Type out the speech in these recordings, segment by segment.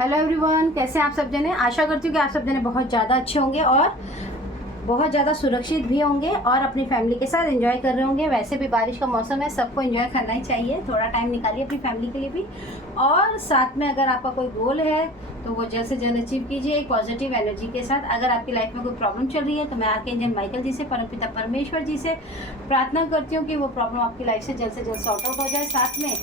Hello everyone, कैसे हैं आप सब जने। आशा करती हूँ कि आप सब जने बहुत ज़्यादा अच्छे होंगे और बहुत ज़्यादा सुरक्षित भी होंगे और अपनी फैमिली के साथ एंजॉय कर रहे होंगे। वैसे भी बारिश का मौसम है, सबको एंजॉय करना ही चाहिए। थोड़ा टाइम निकालिए अपनी फैमिली के लिए भी, और साथ में अगर आपका कोई गोल है तो वो जल्द से जल्द अचीव कीजिए एक पॉजिटिव एनर्जी के साथ। अगर आपकी लाइफ में कोई प्रॉब्लम चल रही है तो मैं आर्कएंजल माइकल जी से, परमपिता परमेश्वर जी से प्रार्थना करती हूँ कि वो प्रॉब्लम आपकी लाइफ से जल्द सॉर्ट आउट हो जाए। साथ में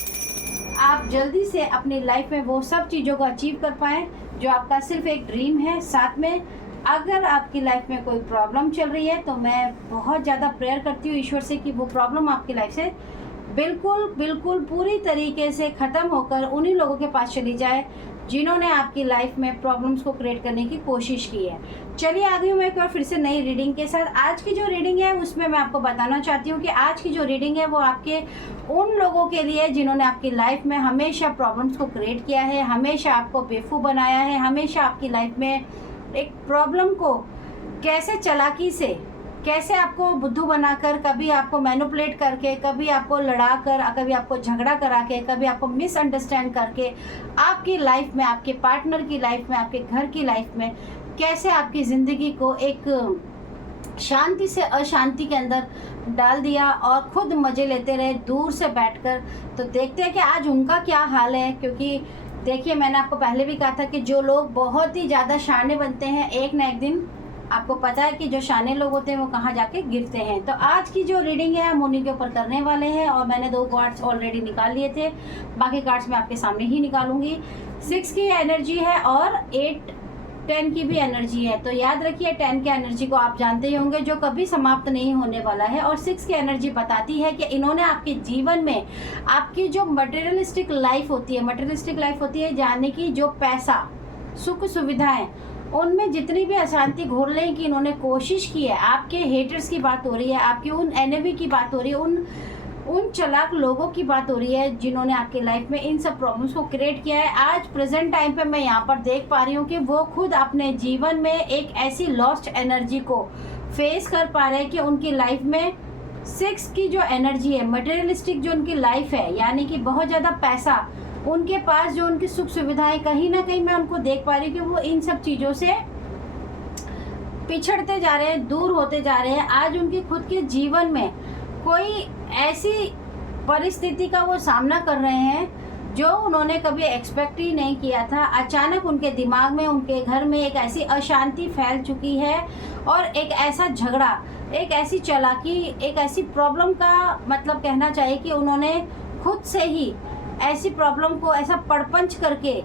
आप जल्दी से अपनी लाइफ में वो सब चीज़ों को अचीव कर पाएँ जो आपका सिर्फ एक ड्रीम है। साथ में अगर आपकी लाइफ में कोई प्रॉब्लम चल रही है तो मैं बहुत ज़्यादा प्रेयर करती हूँ ईश्वर से कि वो प्रॉब्लम आपकी लाइफ से बिल्कुल पूरी तरीके से ख़त्म होकर उन्हीं लोगों के पास चली जाए जिन्होंने आपकी लाइफ में प्रॉब्लम्स को क्रिएट करने की कोशिश की है। चलिए आ गई हूँ मैं एक बार फिर से नई रीडिंग के साथ। आज की जो रीडिंग है उसमें मैं आपको बताना चाहती हूँ कि आज की जो रीडिंग है वो आपके उन लोगों के लिए जिन्होंने आपकी लाइफ में हमेशा प्रॉब्लम्स को क्रिएट किया है, हमेशा आपको बेवकूफ़ बनाया है, हमेशा आपकी लाइफ में एक प्रॉब्लम को कैसे चालाकी से, कैसे आपको बुद्धू बनाकर, कभी आपको मैनिपुलेट करके, कभी आपको लड़ा कर, कभी आपको झगड़ा करा के, कभी आपको मिसअंडरस्टैंड करके आपकी लाइफ में, आपके पार्टनर की लाइफ में, आपके घर की लाइफ में कैसे आपकी ज़िंदगी को एक शांति से अशांति के अंदर डाल दिया और खुद मज़े लेते रहे दूर से बैठकर। तो देखते हैं कि आज उनका क्या हाल है। क्योंकि देखिए, मैंने आपको पहले भी कहा था कि जो लोग बहुत ही ज़्यादा शाने बनते हैं एक ना एक दिन आपको पता है कि जो शाने लोग होते हैं वो कहाँ जाके गिरते हैं। तो आज की जो रीडिंग है हम उन्हीं के ऊपर करने वाले हैं और मैंने 2 कार्ड्स ऑलरेडी निकाल लिए थे, बाकी कार्ड्स मैं आपके सामने ही निकालूंगी। 6 की एनर्जी है और 8 10 की भी एनर्जी है। तो याद रखिए, 10 की एनर्जी को आप जानते ही होंगे जो कभी समाप्त नहीं होने वाला है, और 6 की एनर्जी बताती है कि इन्होंने आपके जीवन में आपकी जो मटेरियलिस्टिक लाइफ होती है यानी कि जो पैसा, सुख सुविधाएं, उनमें जितनी भी अशांति घोलने की इन्होंने कोशिश की है। आपके हेटर्स की बात हो रही है, आपकी उन एनिमी की बात हो रही है, उन चालाक लोगों की बात हो रही है जिन्होंने आपकी लाइफ में इन सब प्रॉब्लम्स को क्रिएट किया है। आज प्रेजेंट टाइम पे मैं यहाँ पर देख पा रही हूँ कि वो खुद अपने जीवन में एक ऐसी लॉस्ट एनर्जी को फेस कर पा रहे हैं कि उनकी लाइफ में 6 की जो एनर्जी है, मटेरियलिस्टिक जो उनकी लाइफ है, यानी कि बहुत ज़्यादा पैसा उनके पास, जो उनकी सुख सुविधाएं, कहीं ना कहीं मैं उनको देख पा रही हूँ कि वो इन सब चीज़ों से पिछड़ते जा रहे हैं, दूर होते जा रहे हैं। आज उनके खुद के जीवन में कोई ऐसी परिस्थिति का वो सामना कर रहे हैं जो उन्होंने कभी एक्सपेक्ट ही नहीं किया था। अचानक उनके दिमाग में, उनके घर में एक ऐसी अशांति फैल चुकी है और एक ऐसा झगड़ा, एक ऐसी चालाकी, एक ऐसी प्रॉब्लम का मतलब कहना चाहिए कि उन्होंने खुद से ही ऐसी प्रॉब्लम को ऐसा पड़पंच करके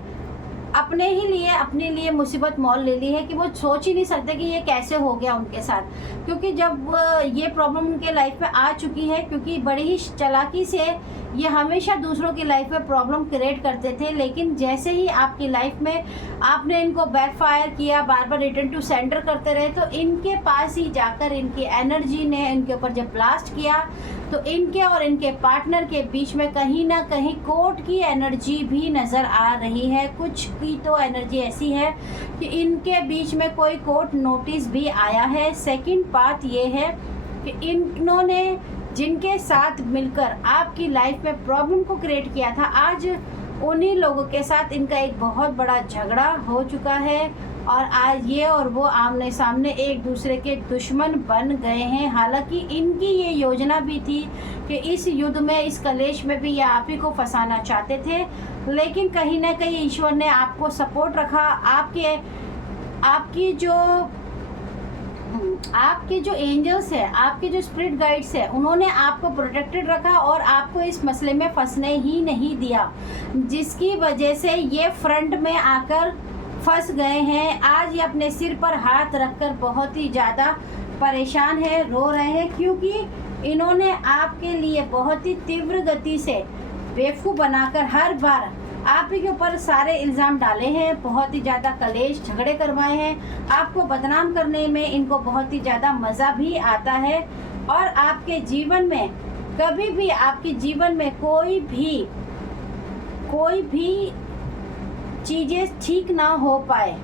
अपने लिए मुसीबत मोल ले ली है कि वो सोच ही नहीं सकते कि ये कैसे हो गया उनके साथ। क्योंकि जब ये प्रॉब्लम उनके लाइफ में आ चुकी है, क्योंकि बड़ी ही चालाकी से ये हमेशा दूसरों की लाइफ में प्रॉब्लम क्रिएट करते थे, लेकिन जैसे ही आपकी लाइफ में आपने इनको बैकफायर किया, बार बार रिटर्न टू सेंडर करते रहे, तो इनके पास ही जाकर इनकी एनर्जी ने इनके ऊपर जब ब्लास्ट किया तो इनके और इनके पार्टनर के बीच में कहीं ना कहीं कोर्ट की एनर्जी भी नज़र आ रही है। कुछ की तो एनर्जी ऐसी है कि इनके बीच में कोई कोर्ट नोटिस भी आया है। सेकंड बात ये है कि इन्होंने जिनके साथ मिलकर आपकी लाइफ में प्रॉब्लम को क्रिएट किया था, आज उन्हीं लोगों के साथ इनका एक बहुत बड़ा झगड़ा हो चुका है और आज ये और वो आमने सामने एक दूसरे के दुश्मन बन गए हैं। हालांकि इनकी ये योजना भी थी कि इस युद्ध में, इस कलेश में भी ये आप ही को फंसाना चाहते थे, लेकिन कहीं ना कहीं ईश्वर ने आपको सपोर्ट रखा। आपके जो एंजल्स है, आपके जो स्पिरिट गाइड्स है, उन्होंने आपको प्रोटेक्टेड रखा और आपको इस मसले में फंसने ही नहीं दिया, जिसकी वजह से ये फ्रंट में आकर फंस गए हैं। आज ये अपने सिर पर हाथ रखकर बहुत ही ज़्यादा परेशान है, रो रहे हैं, क्योंकि इन्होंने आपके लिए बहुत ही तीव्र गति से बेवकूफ़ बनाकर हर बार आप ही के ऊपर सारे इल्ज़ाम डाले हैं, बहुत ही ज़्यादा कलेश झगड़े करवाए हैं। आपको बदनाम करने में इनको बहुत ही ज़्यादा मज़ा भी आता है और आपके जीवन में कभी भी, आपके जीवन में कोई भी चीज़ें ठीक ना हो पाए,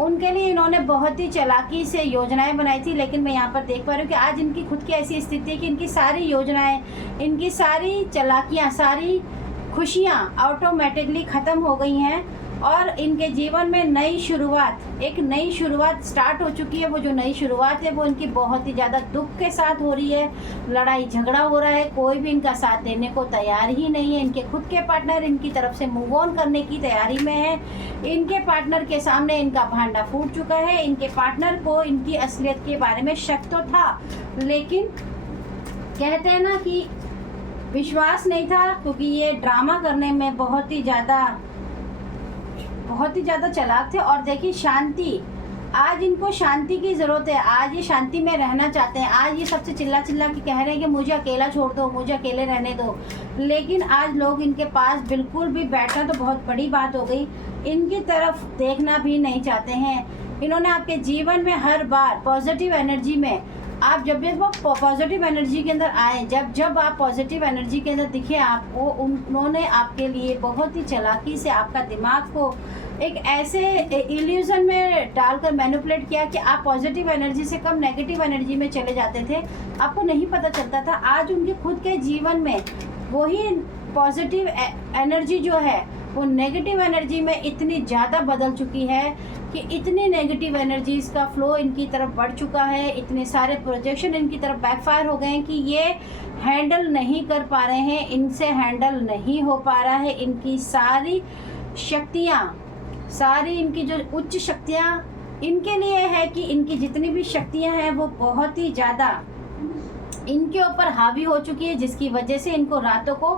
उनके लिए इन्होंने बहुत ही चालाकी से योजनाएं बनाई थी। लेकिन मैं यहाँ पर देख पा रही हूँ कि आज इनकी खुद की ऐसी स्थिति है कि इनकी सारी योजनाएं, इनकी सारी चालाकियाँ, सारी खुशियाँ ऑटोमेटिकली ख़त्म हो गई हैं और इनके जीवन में नई शुरुआत, एक नई शुरुआत स्टार्ट हो चुकी है। वो जो नई शुरुआत है वो इनकी बहुत ही ज़्यादा दुख के साथ हो रही है, लड़ाई झगड़ा हो रहा है, कोई भी इनका साथ देने को तैयार ही नहीं है। इनके खुद के पार्टनर इनकी तरफ से मूव ऑन करने की तैयारी में है। इनके पार्टनर के सामने इनका भांडा फूट चुका है। इनके पार्टनर को इनकी असलियत के बारे में शक तो था, लेकिन कहते हैं ना कि विश्वास नहीं था, क्योंकि ये ड्रामा करने में बहुत ही ज़्यादा चालाक थे। और देखिए शांति, आज इनको शांति की ज़रूरत है। आज ये शांति में रहना चाहते हैं। आज ये सबसे चिल्ला चिल्ला के कह रहे हैं कि मुझे अकेला छोड़ दो, मुझे अकेले रहने दो, लेकिन आज लोग इनके पास बिल्कुल भी बैठना तो बहुत बड़ी बात हो गई, इनकी तरफ देखना भी नहीं चाहते हैं। इन्होंने आपके जीवन में हर बार पॉजिटिव एनर्जी में, आप जब भी वो पॉजिटिव एनर्जी के अंदर आए, जब आप पॉजिटिव एनर्जी के अंदर दिखे आपको, उन्होंने आपके लिए बहुत ही चालाकी से आपका दिमाग को एक ऐसे इल्यूजन में डालकर मैनिपुलेट किया कि आप पॉजिटिव एनर्जी से कम नेगेटिव एनर्जी में चले जाते थे, आपको नहीं पता चलता था। आज उनके खुद के जीवन में वही पॉजिटिव एनर्जी जो है वो नेगेटिव एनर्जी में इतनी ज़्यादा बदल चुकी है कि इतनी नेगेटिव एनर्जीज़ का फ्लो इनकी तरफ बढ़ चुका है, इतने सारे प्रोजेक्शन इनकी तरफ बैकफायर हो गए हैं कि ये हैंडल नहीं कर पा रहे हैं, इनसे हैंडल नहीं हो पा रहा है। इनकी सारी शक्तियाँ, सारी इनकी जो उच्च शक्तियाँ इनके लिए है कि इनकी जितनी भी शक्तियाँ हैं वो बहुत ही ज़्यादा इनके ऊपर हावी हो चुकी है, जिसकी वजह से इनको रातों को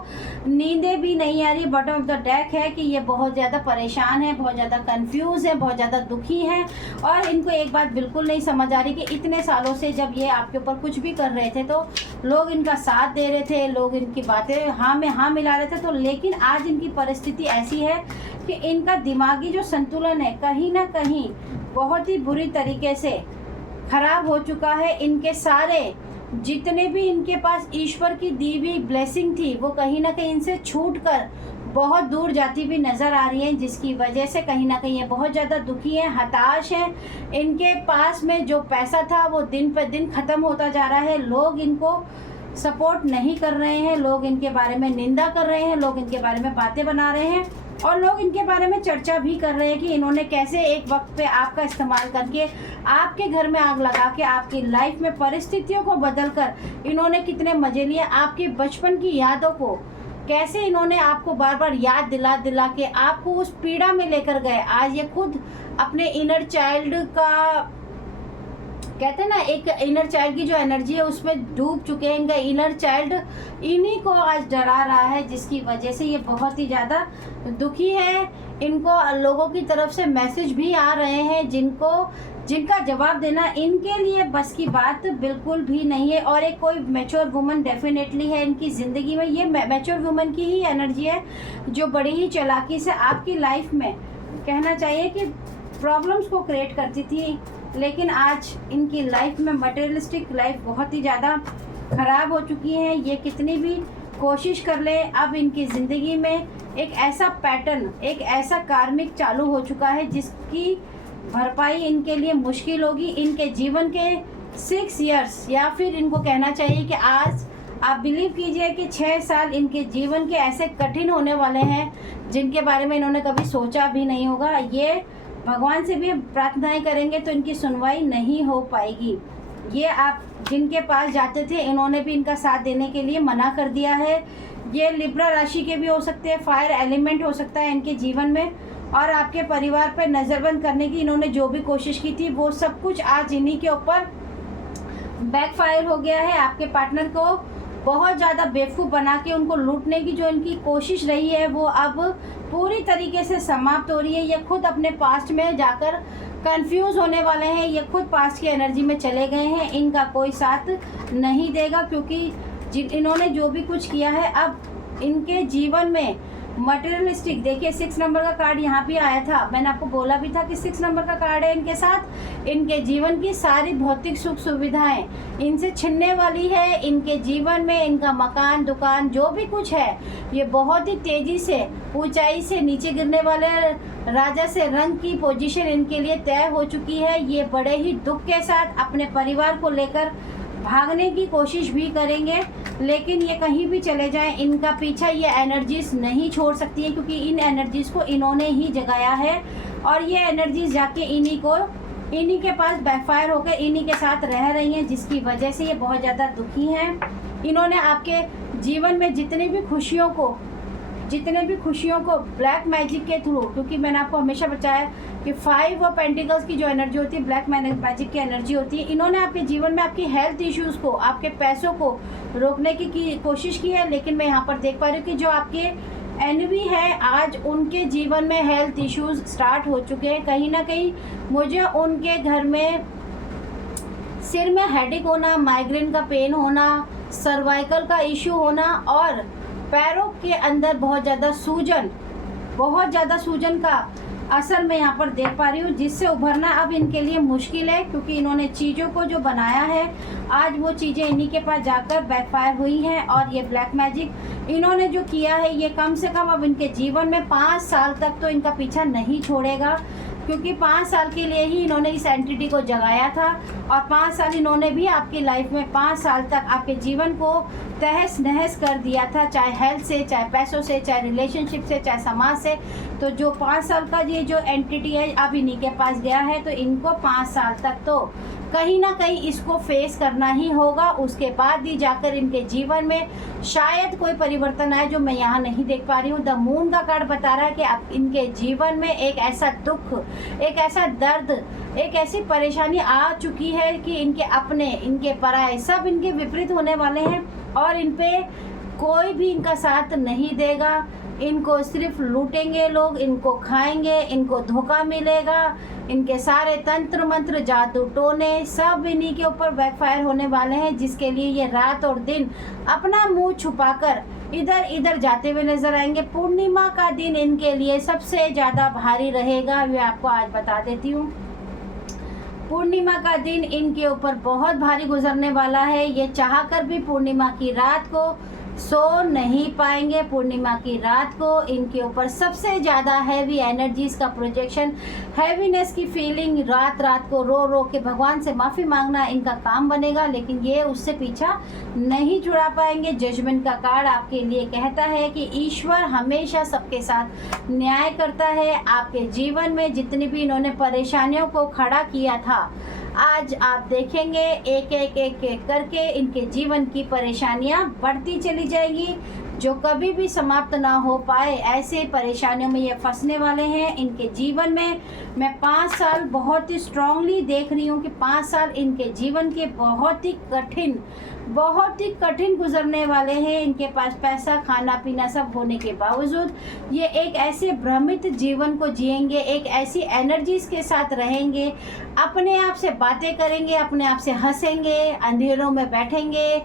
नींदें भी नहीं आ रही। बॉटम ऑफ द डेक है कि ये बहुत ज़्यादा परेशान है, बहुत ज़्यादा कंफ्यूज है, बहुत ज़्यादा दुखी है। और इनको एक बात बिल्कुल नहीं समझ आ रही कि इतने सालों से जब ये आपके ऊपर कुछ भी कर रहे थे तो लोग इनका साथ दे रहे थे, लोग इनकी बातें हाँ में हाँ मिला रहे थे, तो लेकिन आज इनकी परिस्थिति ऐसी है कि इनका दिमागी जो संतुलन है कहीं ना कहीं बहुत ही बुरी तरीके से खराब हो चुका है। इनके सारे जितने भी इनके पास ईश्वर की दी हुई ब्लेसिंग थी वो कहीं ना कहीं इनसे छूट कर बहुत दूर जाती हुई नज़र आ रही है, जिसकी वजह से कहीं ना कहीं ये बहुत ज़्यादा दुखी हैं, हताश हैं। इनके पास में जो पैसा था वो दिन पर दिन ख़त्म होता जा रहा है। लोग इनको सपोर्ट नहीं कर रहे हैं, लोग इनके बारे में निंदा कर रहे हैं, लोग इनके बारे में बातें बना रहे हैं और लोग इनके बारे में चर्चा भी कर रहे हैं कि इन्होंने कैसे एक वक्त पे आपका इस्तेमाल करके आपके घर में आग लगा के आपकी लाइफ में परिस्थितियों को बदलकर इन्होंने कितने मजे लिए, आपके बचपन की यादों को कैसे इन्होंने आपको बार बार याद दिला दिला के आपको उस पीड़ा में लेकर गए। आज ये खुद अपने इनर चाइल्ड का, कहते हैं ना, एक इनर चाइल्ड की जो एनर्जी है उसमें डूब चुके हैं। इनका इनर चाइल्ड इन्हीं को आज डरा रहा है, जिसकी वजह से ये बहुत ही ज़्यादा दुखी है। इनको लोगों की तरफ से मैसेज भी आ रहे हैं जिनका जवाब देना इनके लिए बस की बात बिल्कुल भी नहीं है। और एक कोई मैच्योर वुमन डेफिनेटली है इनकी ज़िंदगी में। ये मैच्योर वुमन की ही एनर्जी है जो बड़ी ही चालाकी से आपकी लाइफ में, कहना चाहिए कि प्रॉब्लम्स को क्रिएट करती थी, लेकिन आज इनकी लाइफ में मटेरियलिस्टिक लाइफ बहुत ही ज़्यादा ख़राब हो चुकी है। ये कितनी भी कोशिश कर ले, अब इनकी ज़िंदगी में एक ऐसा पैटर्न, एक ऐसा कार्मिक चालू हो चुका है जिसकी भरपाई इनके लिए मुश्किल होगी। इनके जीवन के 6 इयर्स, या फिर इनको कहना चाहिए कि आज आप बिलीव कीजिए कि 6 साल इनके जीवन के ऐसे कठिन होने वाले हैं जिनके बारे में इन्होंने कभी सोचा भी नहीं होगा। ये भगवान से भी प्रार्थनाएं करेंगे तो इनकी सुनवाई नहीं हो पाएगी। ये आप जिनके पास जाते थे इन्होंने भी इनका साथ देने के लिए मना कर दिया है। ये लिब्रा राशि के भी हो सकते हैं, फायर एलिमेंट हो सकता है इनके जीवन में, और आपके परिवार पर नज़रबंद करने की इन्होंने जो भी कोशिश की थी वो सब कुछ आज इन्हीं के ऊपर बैकफायर हो गया है। आपके पार्टनर को बहुत ज़्यादा बेवकूफ़ बना के उनको लूटने की जो इनकी कोशिश रही है वो अब पूरी तरीके से समाप्त हो रही है। ये खुद अपने पास्ट में जाकर कंफ्यूज होने वाले हैं, ये खुद पास्ट की एनर्जी में चले गए हैं। इनका कोई साथ नहीं देगा, क्योंकि इन्होंने जो भी कुछ किया है अब इनके जीवन में मटेरियलिस्टिक, देखिए 6 नंबर का कार्ड यहाँ भी आया था, मैंने आपको बोला भी था कि 6 नंबर का कार्ड है इनके साथ। इनके जीवन की सारी भौतिक सुख सुविधाएं इनसे छिनने वाली है। इनके जीवन में इनका मकान, दुकान, जो भी कुछ है ये बहुत ही तेज़ी से ऊंचाई से नीचे गिरने वाले राजा से रंग की पोजीशन इनके लिए तय हो चुकी है। ये बड़े ही दुख के साथ अपने परिवार को लेकर भागने की कोशिश भी करेंगे, लेकिन ये कहीं भी चले जाएं, इनका पीछा ये एनर्जीज नहीं छोड़ सकती हैं, क्योंकि इन एनर्जीज को इन्होंने ही जगाया है और ये एनर्जीज जाके इन्हीं के पास बैकफायर होकर इन्हीं के साथ रह रही हैं, जिसकी वजह से ये बहुत ज़्यादा दुखी हैं। इन्होंने आपके जीवन में जितनी भी खुशियों को ब्लैक मैजिक के थ्रू, क्योंकि मैंने आपको हमेशा बताया कि 5 ऑफ पेंटिकल्स की जो एनर्जी होती है ब्लैक मैजिक की एनर्जी होती है। इन्होंने आपके जीवन में आपकी हेल्थ इश्यूज़ को, आपके पैसों को रोकने की कोशिश की है, लेकिन मैं यहाँ पर देख पा रही हूँ कि जो आपके एनिमी है आज उनके जीवन में हेल्थ इश्यूज़ स्टार्ट हो चुके हैं। कहीं ना कहीं मुझे उनके घर में सिर में हेडेक होना, माइग्रेन का पेन होना, सर्वाइकल का इश्यू होना और पैरों के अंदर बहुत ज़्यादा सूजन का असर मैं यहाँ पर देख पा रही हूँ, जिससे उभरना अब इनके लिए मुश्किल है, क्योंकि इन्होंने चीज़ों को जो बनाया है आज वो चीज़ें इन्हीं के पास जाकर बैकफायर हुई हैं। और ये ब्लैक मैजिक इन्होंने जो किया है ये कम से कम अब इनके जीवन में 5 साल तक तो इनका पीछा नहीं छोड़ेगा, क्योंकि 5 साल के लिए ही इन्होंने इस एंटिटी को जगाया था और 5 साल इन्होंने भी आपकी लाइफ में 5 साल तक आपके जीवन को तहस नहस कर दिया था, चाहे हेल्थ से, चाहे पैसों से, चाहे रिलेशनशिप से, चाहे समाज से। तो जो 5 साल का ये जो एंटिटी है अब इन्हीं के पास गया है, तो इनको 5 साल तक तो कहीं ना कहीं इसको फेस करना ही होगा। उसके बाद ही जाकर इनके जीवन में शायद कोई परिवर्तन आए, जो मैं यहाँ नहीं देख पा रही हूँ। द मून का कार्ड बता रहा है कि अब इनके जीवन में एक ऐसा दुख, एक ऐसा दर्द, एक ऐसी परेशानी आ चुकी है कि इनके अपने, इनके पराये सब इनके विपरीत होने वाले हैं और इन पे कोई भी इनका साथ नहीं देगा। इनको सिर्फ लूटेंगे लोग, इनको खाएंगे, इनको धोखा मिलेगा, इनके सारे तंत्र मंत्र, जादू टोने सब इन्हीं के ऊपर बैकफायर होने वाले हैं, जिसके लिए ये रात और दिन अपना मुंह छुपाकर इधर इधर जाते हुए नजर आएंगे। पूर्णिमा का दिन इनके लिए सबसे ज़्यादा भारी रहेगा, मैं आपको आज बता देती हूँ। पूर्णिमा का दिन इनके ऊपर बहुत भारी गुजरने वाला है। ये चाहकर भी पूर्णिमा की रात को सो नहीं पाएंगे। पूर्णिमा की रात को इनके ऊपर सबसे ज़्यादा हैवी एनर्जीज का प्रोजेक्शन, हैवीनेस की फीलिंग, रात रात को रो रो के भगवान से माफ़ी मांगना इनका काम बनेगा, लेकिन ये उससे पीछा नहीं छुड़ा पाएंगे। जजमेंट का कार्ड आपके लिए कहता है कि ईश्वर हमेशा सबके साथ न्याय करता है। आपके जीवन में जितनी भी इन्होंने परेशानियों को खड़ा किया था, आज आप देखेंगे एक एक करके इनके जीवन की परेशानियां बढ़ती चली जाएगी, जो कभी भी समाप्त ना हो पाए। ऐसे परेशानियों में ये फंसने वाले हैं। इनके जीवन में मैं 5 साल बहुत ही स्ट्रांगली देख रही हूँ कि 5 साल इनके जीवन के बहुत ही कठिन गुजरने वाले हैं। इनके पास पैसा, खाना पीना सब होने के बावजूद ये एक ऐसे भ्रमित जीवन को जिएंगे, एक ऐसी एनर्जीज के साथ रहेंगे, अपने आप से बातें करेंगे, अपने आप से हंसेंगे, अंधेरों में बैठेंगे,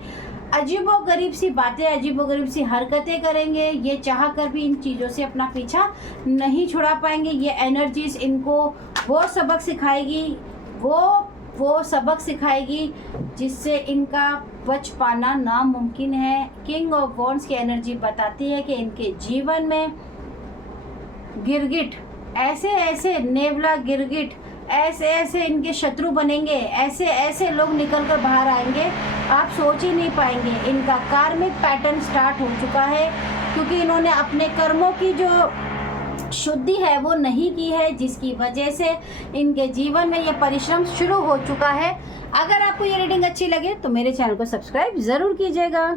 अजीबोगरीब सी बातें, अजीबोगरीब सी हरकतें करेंगे। ये चाह कर भी इन चीज़ों से अपना पीछा नहीं छुड़ा पाएंगे। ये एनर्जीज इनको वो सबक सिखाएगी जिससे इनका बच पाना नामुमकिन है। किंग ऑफ वॉन्ड्स की एनर्जी बताती है कि इनके जीवन में गिरगिट, ऐसे नेवला गिरगिट, ऐसे इनके शत्रु बनेंगे, ऐसे लोग निकल कर बाहर आएंगे, आप सोच ही नहीं पाएंगे। इनका कार्मिक पैटर्न स्टार्ट हो चुका है, क्योंकि इन्होंने अपने कर्मों की जो शुद्धि है वो नहीं की है, जिसकी वजह से इनके जीवन में ये परिश्रम शुरू हो चुका है। अगर आपको ये रीडिंग अच्छी लगे तो मेरे चैनल को सब्सक्राइब ज़रूर कीजिएगा।